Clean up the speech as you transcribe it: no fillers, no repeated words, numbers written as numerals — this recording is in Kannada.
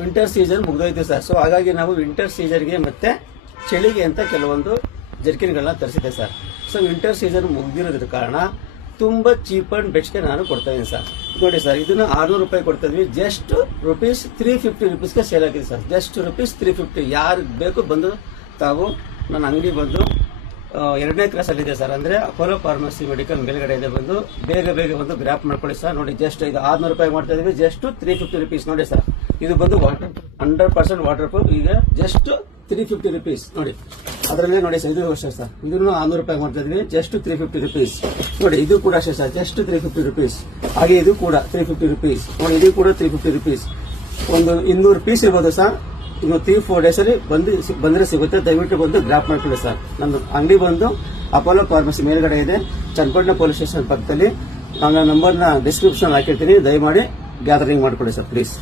ವಿಂಟರ್ ಸೀಸನ್ ಮುಗಿದೋಯ್ತು ಸರ್. ಸೊ ಹಾಗಾಗಿ ನಾವು ವಿಂಟರ್ ಸೀಸನ್ಗೆ ಮತ್ತೆ ಚಳಿಗೆ ಅಂತ ಕೆಲವೊಂದು ಜರ್ಕಿನ್ಗಳನ್ನ ತರಿಸಿದೆ ಸರ್. ಸೊ ವಿಂಟರ್ ಸೀಸನ್ ಮುಗ್ದಿರೋದ್ರ ಕಾರಣ ತುಂಬಾ ಚೀಪ್ ಅಂಡ್ ಬೆಸ್ಟ್ಗೆ ನಾನು ಕೊಡ್ತಾ ಇದ್ದೀನಿ ಸರ್. ನೋಡಿ ಸರ್, ಇದನ್ನ 600 ರೂಪಾಯಿ ಕೊಡ್ತಾ ಇದ್ವಿ, ಜಸ್ಟ್ ರುಪೀಸ್ 350 ರುಪೀಸ್ಗೆ ಸೇಲ್ ಆಗಿದೆ ಸರ್. Just rupees 350. ಯಾರು ಬೇಕು ಬಂದು ತಾವು ನನ್ನ ಅಂಗಡಿ ಬಂದು 2ನೇ ಕ್ರಾಸ್ ಅಲ್ಲಿದೆ ಸರ್. ಅಂದ್ರೆ ಅಪೋಲೋ ಫಾರ್ಮಸಿ ಮೆಡಿಕಲ್ ಮೇಲ್ಗಡೆ ಇದೆ, ಬಂದು ಬೇಗ ಬಂದು ಗ್ರಾಪ್ ಮಾಡ್ಕೊಳ್ಳಿ ಸರ್. ನೋಡಿ ಜಸ್ಟ್ ಇದು 600 ರೂಪಾಯಿ ಮಾಡ್ತಾ ಇದೀವಿ, ಜಸ್ಟ್ 350 ರುಪೀಸ್. ನೋಡಿ ಸರ್, ಇದು ಬಂದು 100% ವಾಟರ್ ಪ್ರೂಫ್. ಈಗ ಜಸ್ಟ್ 350 ರುಪೀಸ್ ನೋಡಿ. ಅದರಲ್ಲೇ ನೋಡಿ ಸರ್, ಇದು ಅಷ್ಟೇ ಸರ್, ಇದನ್ನು 600 ರೂಪಾಯಿ ಮಾಡ್ತಾ ಇದ್ವಿ, ಜಸ್ಟ್ 350 ರುಪೀಸ್. ನೋಡಿ ಇದು ಕೂಡ ಅಷ್ಟೇ ಸರ್, ಜಸ್ಟ್ 350 ರುಪೀಸ್. ಹಾಗೆ ಇದು ಕೂಡ 350 ರುಪೀಸ್. ನೋಡಿ ಇದು ಕೂಡ 350 ರುಪೀಸ್. ಒಂದು 200 ಪೀಸ್ ಇರ್ಬೋದು ಸರ್. ಇನ್ನು 3-4 ಡೇಸ್ ಅಲ್ಲಿ ಬಂದ್ರೆ ಸಿಗುತ್ತೆ. ದಯವಿಟ್ಟು ಬಂದು ಗ್ರಾಪ್ ಮಾಡ್ಕೊಳ್ಳಿ ಸರ್. ನನ್ನ ಅಂಗಡಿ ಬಂದು ಅಪೋಲೋ ಫಾರ್ಮಸಿ ಮೇಲ್ಗಡೆ ಇದೆ, ಚನ್ನಪಟ್ಟಣ ಪೊಲೀಸ್ ಸ್ಟೇಷನ್ ಪಕ್ಕದಲ್ಲಿ. ನನ್ನ ನಂಬರ್ನ ಡಿಸ್ಕ್ರಿಪ್ಷನ್ ಹಾಕಿರ್ತೀನಿ, ದಯಮಾಡಿ ಗ್ಯಾದರಿಂಗ್ ಮಾಡ್ಕೊಳ್ಳಿ ಸರ್ ಪ್ಲೀಸ್.